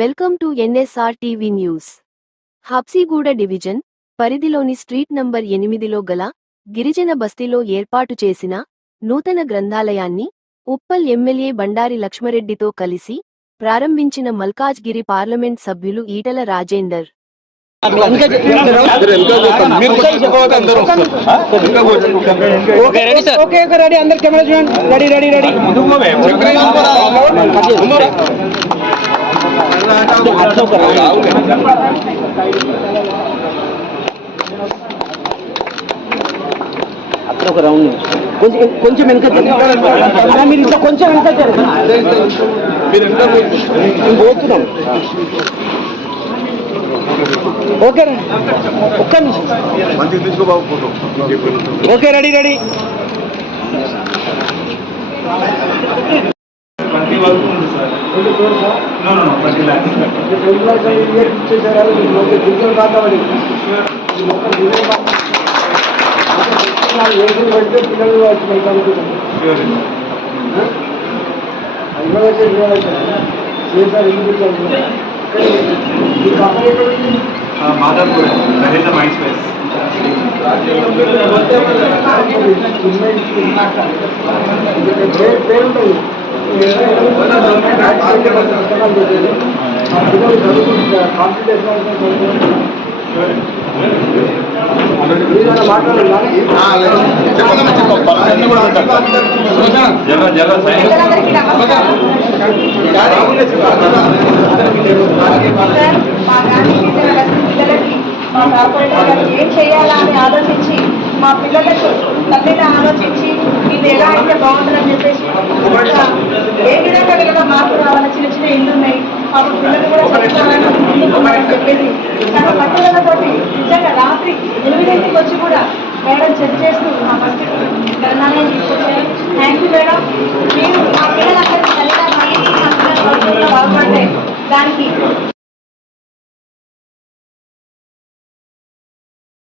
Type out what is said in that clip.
Welcome to NSR TV news. Habsiguda division పరిధిలోని street number ఎనిమిదిలో గల గిరిజన బస్తీలో ఏర్పాటు చేసిన నూతన గ్రంథాలయాన్ని ఉప్పల్ ఎమ్మెల్యే బండారి లక్ష్మరెడ్డితో కలిసి ప్రారంభించిన మల్కాజ్గిరి పార్లమెంట్ సభ్యులు Etela Rajender. Okay ready sir okay okay ready అందరు కెమెరా చూడండి. Ready ready ready. అక్కడ ఒక రౌండ్ కొంచెం కొంచెం వెనక జరగండి. మీరు ఇంకా కొంచెం వెనక జరగండి. పోతున్నాం ఓకే ఒక్క నిమిషం ఓకే రెడీ రెడీ ప్రతి వరకు ఉంది సార్ నో నో ప్రతి ల్యాక్స్ మాదాపూర్ రవీంద్ర మైండ్ స్పేస్. చెప్పదమ్మా చెప్ప పర్సన్ కూడా ఉంటారు జర జర సైన్ సార్, మా గాంధీ పిల్లలకి ఏం చేయాలా అని ఆలోచించి మా పిల్లలకు తల్లిని ఆలోచించి ఇది ఎలా అయితే బాగుంటుందని చెప్పేసి ఏ విధంగా కూడా మార్పు రావాలి చిన్న చిన్న ఇల్లు ఉన్నాయి పాపం పిల్లలు కూడా చదువుకోవాలని ముందుకున్నారని చెప్పేసి తన పట్టుదలతోటి నిజంగా రాత్రి ఎనిమిదింటికి వచ్చి కూడా మేడం చెక్ చేస్తూ మా ఫస్ట్ గ్రంథాలయం తీసుకొచ్చారు. థ్యాంక్ యూ మేడం మీరు